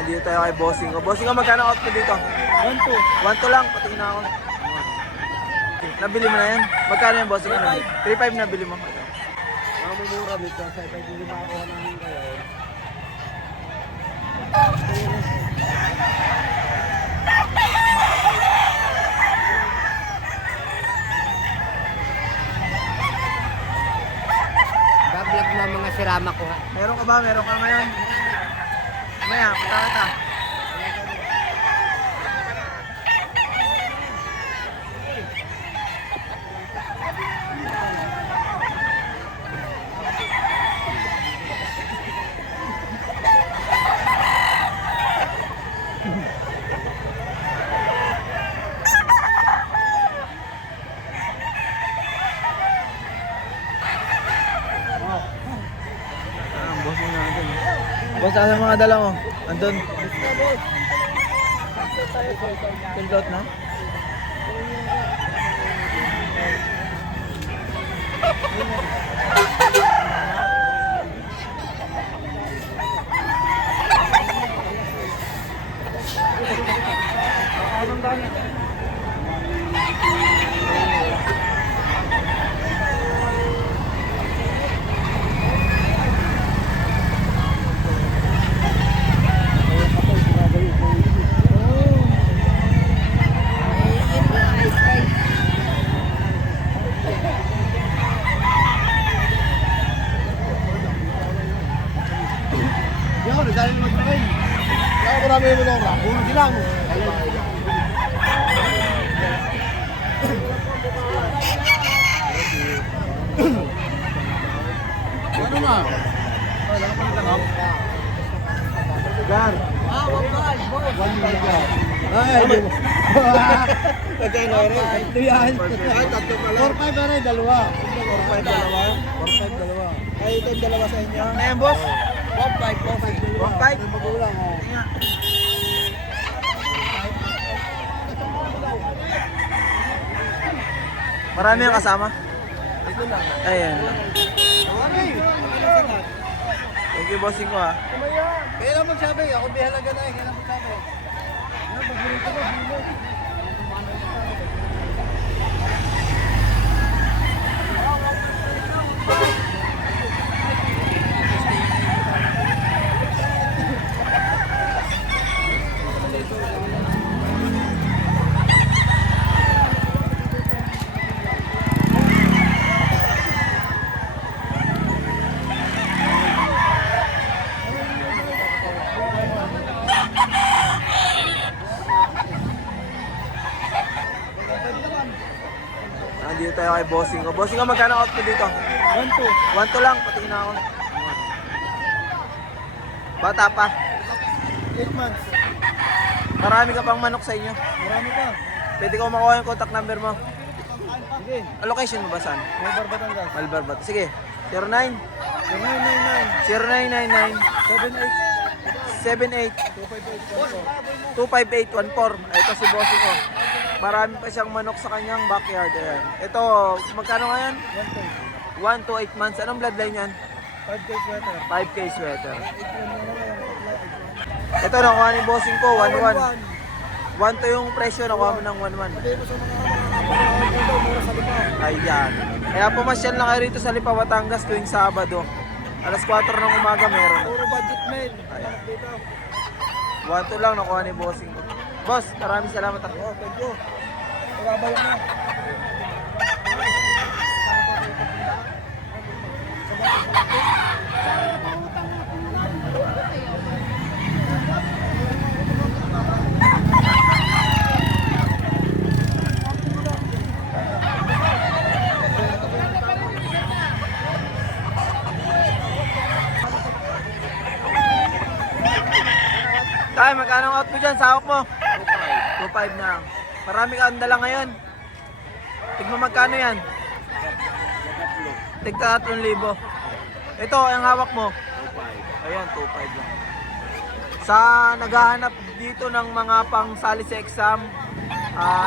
Nandito tayo kay Bossing ko. Bossing ko, magkano out mo dito? 1-2. 1-2 lang, patingin na ako. Nabili mo na yan? Magkano yan, Bossing? 3.5 nabili mo. Ito. Mamumura dito sa ipag hindi makakuha namin kayo. Bablog mo mga sirama ko ha. Meron ka ba? Meron ka ngayon? Maya, punta kita. Bossing natin. Boss, saan mga dala mo? Andun. Sold out na? Dahil mag-train. Kaya marami mo lang lang. Puro silang. Ano nga? Gar. Ay, tatlo yan. Ay, tatlo pala. 4-5 na rin, dalawa. 4-5 dalawa. 4-5 dalawa. Ay, ito yung dalawa sa inyo. Ano yan, boss? 1-5, bossing. 1.5? Magulang, oh. Marami yung kasama? Ito lang. Ayan. Tawari. Thank you, bossing ko ha. Kaya lang magsabi, ako bihalaga na eh. Kaya lang magsabi. Ano, paborito ko, bilo. Nandito tayo kay Bossing ko. Bossing ko, magkano out mo dito? 1-2. 1-2 lang, patingin na ako. Bata pa. 8 months. Marami ka pang manok sa inyo. Marami pa. Pwede ko makuha yung contact number mo. Sige. Location mo ba saan? May Barbatangas. Malbarbat. Sige. 09 0999 0999 78 78 25814. Ito si Bossing ko. Marami pa siyang manok sa kanyang backyard. Ayan. Ito, magkano ngayon? 1 to 8 months. Anong bloodline yan? 5K sweater. 5K sweater. Ito, nakuha ni Bossing ko, 1-1. 1 to yung presyo, nakuha mo ng 1-1. Sabi mo sa mga mura sa lipa. Ayan. Kaya pumasyan lang kayo rito sa Lipa, Batangas tuwing Sabado. Alas 4 ng umaga meron. Puro budget mail. Ayan. Dito. 1 to lang, nakuha ni Bossing ko. Boss, maraming salamat. Oh, thank you. Pagbabayad na. Tay, magkano ang out mo dyan? Sahok mo? 2.5 na. Marami ka ang dala ngayon. Tigmo magkano yan? Tigta 3,000. Ito, ang hawak mo? 2.5. Ayan, 2.5 lang. Sa naghahanap dito ng mga pang sali sa exam,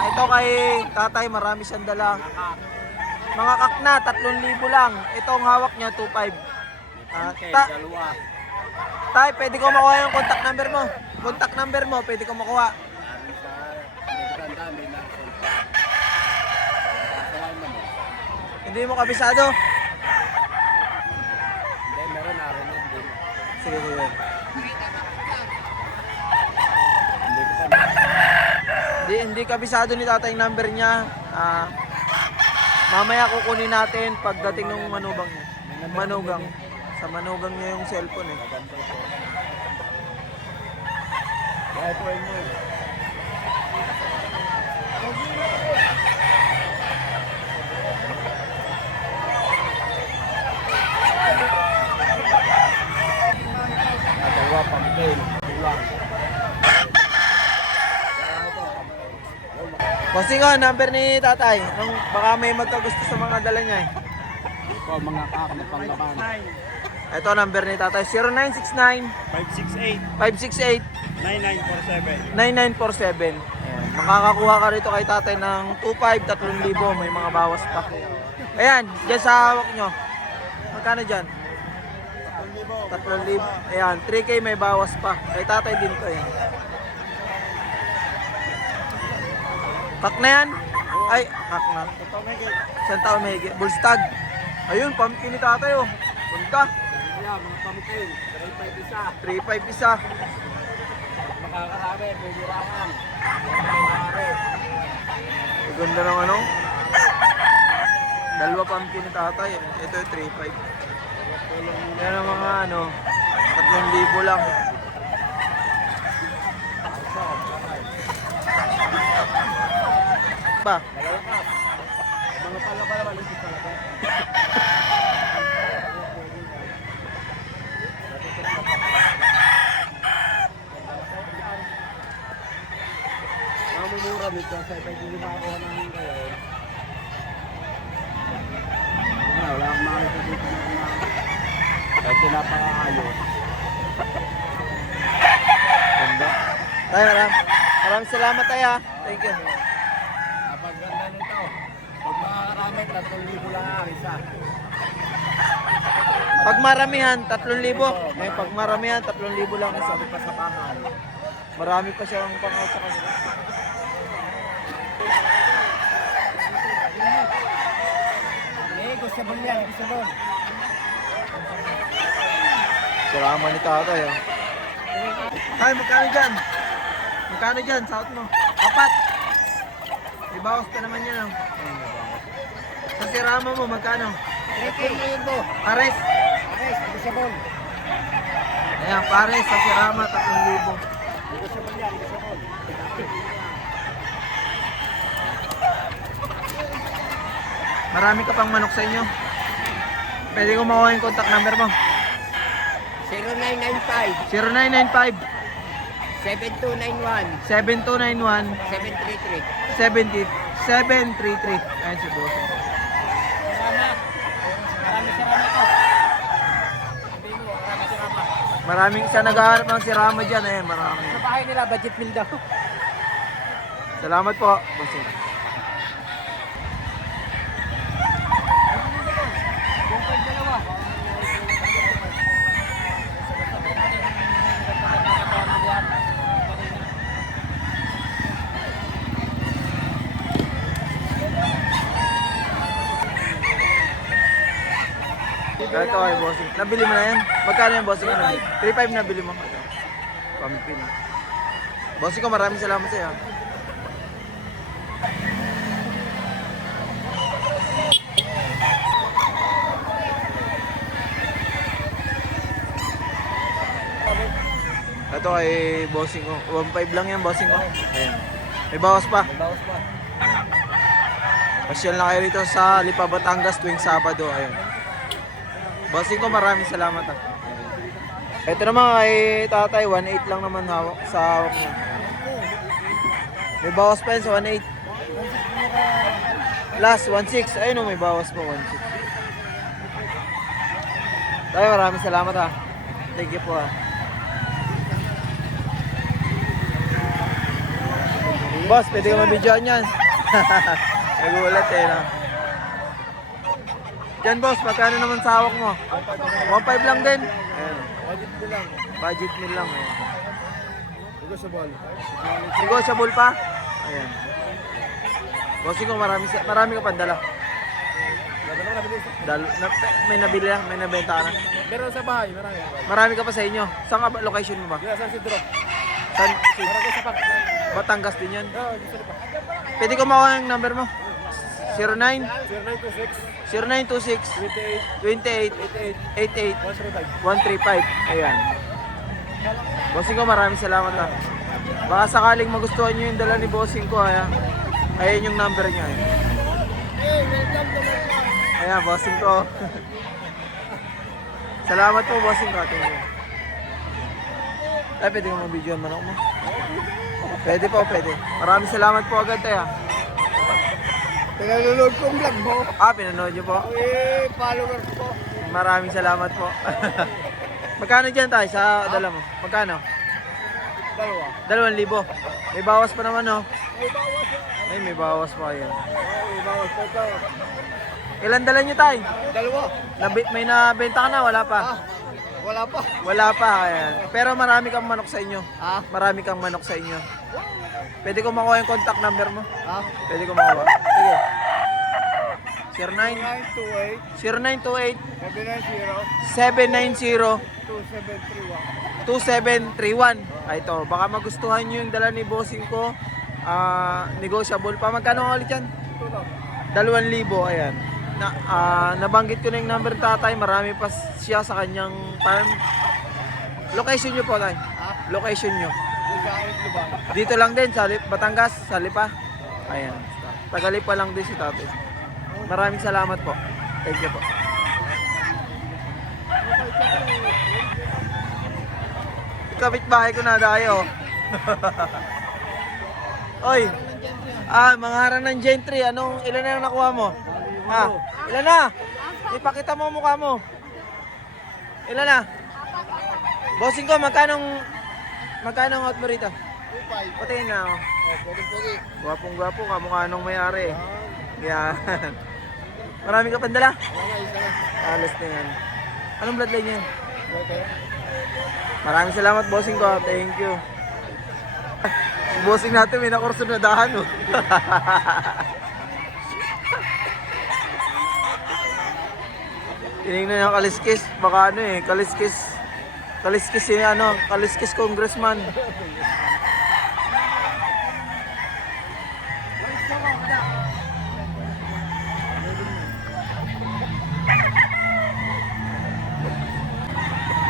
ito kay tatay, marami siyang dala. Mga kakna, 3,000 lang. Ito ang hawak niya, 2.5. Dalawa. Tay, pwede ko makuha yung contact number mo. Contact number mo, pwede ko makuha. Hindi mo kabisado? Hindi, meron narinig din. Sige, sige. Hindi kabisado ni tatay yung number niya. Mamaya kukunin natin pagdating ng manugang niya. Manugang. Sa manugang niya yung cellphone eh. Kahit po mo. Dalawa pang tail. Bossing ko, number ni tatay. Baka may magkagusto sa mga dala niya eh. Ito mga kak na panglaban. Ito number ni tatay. 0969 568 568 9947. 9947. Ayan. Makakakuha ka rito kay tatay ng 2,500, 3,000. May mga bawas pa. Ayan, dyan sa hawak nyo. Magkano dyan? 3,000. Ayan, 3K may bawas pa. Kay tatay din to eh. Kak na yan? Ay, kak na. Isang taon may higit. Bullstag. Ayun, pumpkin ni tatay oh. Punta. Yeah, mga pamukil. 3.5 isa. 3,500 isa. Makakarabi, buburahan. Ang ganda ng ano. Dalawa pumpkin ni tatay. Ito yung 3,500. Yan ang mga ano. 3,000 lang. Ba? Mga pala ito talaga. Mamumura nito sa ipag hindi makakuha namin ngayon. Wala akong makita dito na kahit pinapakaayos. Ganda. Tay, maraming salamat tayo ha. Thank you. Napaganda nito. Pag makakarami, 3,000 lang ang isa. Pag maramihan, 3,000. May pag maramihan, 3,000 lang isa. Sabi pa sa bahay. Marami pa siyang pang-out sa kanila. Gusto mo yan, gusto mo. Salamat ni tatay oh. Ay, magkano dyan? Magkano dyan? South mo? 4. Ibawas pa naman yan oh. Sa sirama mo, magkano? 3K mo yun mo. Pares. Pares, gusto mo. Ayan, pares sa sirama, 3,000. Gusto mo yan, gusto mo. Marami ka pang manok sa inyo. Pwede ko makuha yung contact number mo. 0995 0995 7291 7291 733. 733. Ayan si boss. Maraming isa naghahanap ng sirama dyan. Ayan, marami. Sa bahay nila, budget meal daw. Salamat po, bossing. Ito ay bossing. Nabili mo na yan? Magkano yung bossing? 3,500 nabili mo. Pumpkin. Bossing ko, maraming salamat sa'yo. Ito ay bossing ko. 1,500 lang yan bossing ko. Ayan. May bawas pa. Bawas pa. Pasyal na kayo rito sa Lipa, Batangas tuwing Sabado. Ayun. Bossing ko, maraming salamat ah. Ito naman kay tatay, 1,800 lang naman hawak sa hawak niya. May bawas pa yun sa 1,800. Last, 1,600. Ayun o, may bawas pa, 1,600. Tayo, maraming salamat ah. Thank you po ah. Boss, pwede ka mabidyoan yan. Nagulat eh, no? Yan boss, magkano naman sa hawak mo? 1,500 lang din. Ayan. Budget ko lang. Budget meal lang. Ayan. Negotiable. Negotiable pa? Ayan. Bossing ko, marami ka pandala. May nabili na, may nabenta ka na. Meron sa bahay, marami. Marami ka pa sa inyo. Saan ka ba? Location mo ba? Yeah, San Isidro. San? Marami sa pak. Batangas din yan. Yeah, gusto pa. Pwede ko makuha yung number mo? 09 0926 0926 28 28 88 135. Ayan. Bossing ko, maraming salamat ha. Baka sakaling magustuhan nyo yung dala ni Bossing ko. Ayan yung number niya. Ayan, Bossing ko. Salamat po, Bossing ko. Thank you. Ay, pwede ko mag-video ang manok mo? Pwede po, pwede. Maraming salamat po agad tayo. Pinanonood ko ang vlog mo. Pinanood nyo po. Followers ko. Maraming salamat po. Magkano dyan tayo sa dala mo? Magkano? Dalawa. 2,000. May bawas pa naman, no? May bawas yan. Ay, may bawas pa yan. May bawas pa ito. Ilan dala nyo tayo? Dalawa. May nabenta ka na? Wala pa? Wala pa. Wala pa, ayan. Pero marami kang manok sa inyo. Marami kang manok sa inyo. Pwede ko makuha yung contact number mo? Pwede ko makuha. Sige. 0928 790 2731. Ito, baka magustuhan nyo yung dala ni Bossing ko. Negotiable pa. Magkano nga ulit yan? 2,000. Ayan. Nabanggit ko na yung number ng tatay. Marami pa siya sa kanyang farm. Location nyo po tayo. Location nyo. Dito lang din sa Batangas, sa Lipa. Ayan. Tagalipa lang din si tatay. Maraming salamat po. Thank you po. Kapitbahay ko na tayo. Oy. Mga harang ng gentry. Ilan na nakuha mo? Ilan na? Ipakita mo ang mukha mo. Ilan na? Bossing ko, magkano ang out mo rito? 2.5. Patingin na ako. Pwede. Gwapong gwapo, kamukha nung may-ari. Yan. Marami ka pandala? Alas na yan. Anong bloodline yan? Maraming salamat, Bossing ko. Thank you. Bossing natin, may nakurso na dahan. Tinignan yung kaliskis. Baka kaliskis. Kaliskis congressman.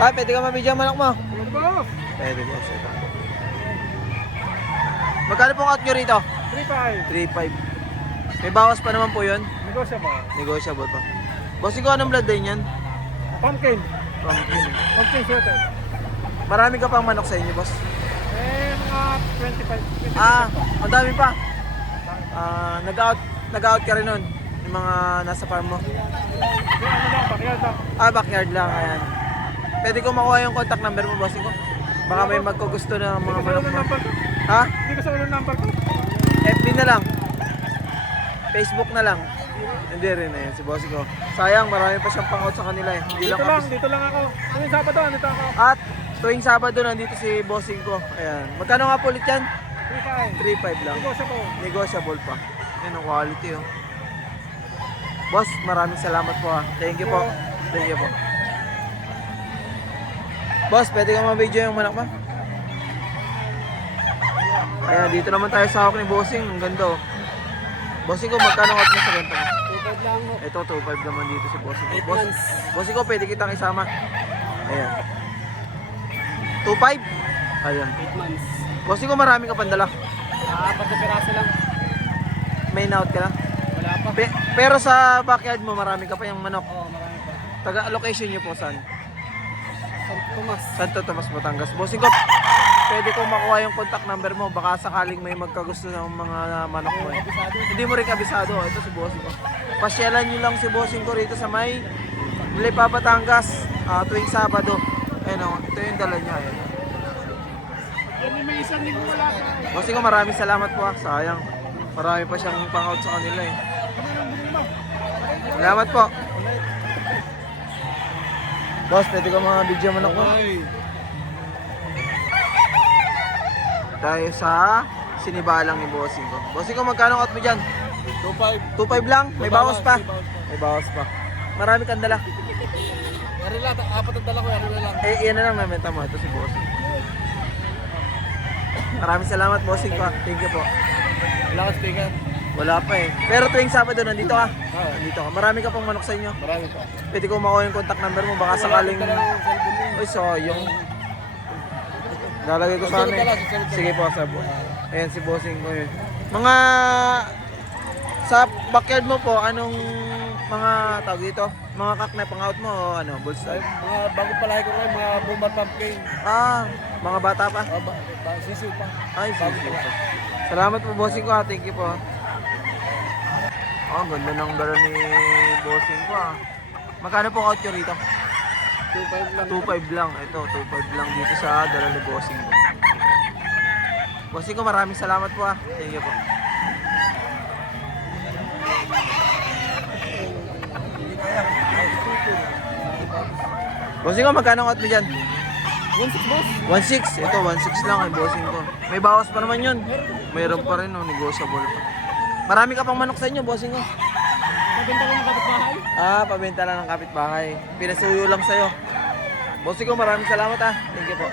Pwede ka mabidyo ang manok mo? Pwede po. Magkano pong out nyo rito? 3.5. 3.5. May bawas pa naman po yun? Negotiable. Negotiable pa. Bossing ko, anong bloodline yan? Pumpkin. Pumpkin sweater. Marami ka pang manok sa inyo, boss? Mga 25. Ang dami pa. Nag-out ka rin nun. Yung mga nasa farm mo. Backyard lang. Backyard lang. Ayan. Pwede ko makuha yung contact number mo, bossing ko? Baka may magkugusto na mga manok mo. Hindi ko sa ulo number ko. FB na lang. Facebook na lang. Hindi rin si bossing ko. Sayang, marami pa siyang pang-out sa kanila eh. Dito lang ako. Ano yung Sabado? Nandito ako. At tuwing Sabado nandito si bossing ko. Ayan. Magkano nga po ulit yan? 3.5 lang. Negotiable pa. Yan ang quality oh. Boss, maraming salamat po Thank you po. Thank you po. Boss, pwede ka ma-video yung manak mo? Ayan, dito naman tayo sa hawak ni Bossing. Ang ganda oh. Bossing ko, magkano out mo sa ganito mo? 2.5 lang ako. Ito, 2.5 naman dito si Bossing ko. 8 months. Bossing ko, pwede kitang isama. Ayan. 2.5? Ayan. 8 months. Bossing ko, marami ka pandala. 4 na piraso lang. Main out ka lang. Wala pa. Pero sa backyard mo, marami ka pa yung manok. Oo, marami pa. Taga-location nyo po saan? Tomas. Santo Tomas, Batangas. Bossing ko, pwede ko makuha yung contact number mo. Baka sakaling may magkagusto ng mga manok mo eh. Hindi mo rin kabisado. Ito si Bossing ko. Pasyalan nyo lang si Bossing ko rito sa may Lipa, Batangas. Tuwing Sabado. Ayun o, ito yung dala niya. Ayun. May isang linggo wala ka. Bossing ko, maraming salamat po Sayang. Marami pa siyang pang-out sa kanila eh. Salamat po. Boss, pwede ko mga video manok mo? tayo sa sinibalang ni Bossing ko. Bossing ko, magkano out mo dyan? 2.5. 2.5 lang? May bawas pa? May bawas pa. May bawas pa. Marami kang dala. Yari lang, apat ang dala ko, yari lang. Yan na lang nabenta mo. Ito si Bossing. Maraming salamat, Bossing ko. Thank you po. Wala ka sticker? Wala pa eh. Pero tuwing Sabado, nandito ka. Oo. Nandito ka. Marami ka pang manok sa inyo. Marami pa. Pwede ko makuha yung contact number mo. Baka sakaling... Wala akong cellphone mo. Uy, sayang. Lalagay ko sana eh. Sige po, sabo. Ayan si Bossing ko yun. Mga... Sa backyard mo po, anong mga tawag dito? Mga kak na pang-out mo o ano? Bulls Ay, type? mga bagong palahi ko kayo, mga Boomer Pumpkin. Mga bata pa? Sisiw pa. Ay, sige po. Salamat po, Bossing ko ha. Thank you po. Oh, ganda ng dala ni Bossing ko ha. Magkano po out nyo rito? 2.5 lang. 2.5 lang. Ito, 2.5 lang dito sa dala ni Bossing ko. Bossing ko, maraming salamat po ha. Thank you po. Bossing ko, magkano out mo dyan? 1.6 boss. 1.6. Ito, 1.6 lang ay Bossing ko. May bawas pa naman yun. Mayroon pa rin, no, negotiable pa. Marami ka pang manok sa inyo, Bossing ko. Pabenta ko ng kapitbahay. Pabenta lang ng kapitbahay. Pinasuyo lang sa'yo. Bossing ko, maraming salamat ha. Thank you po.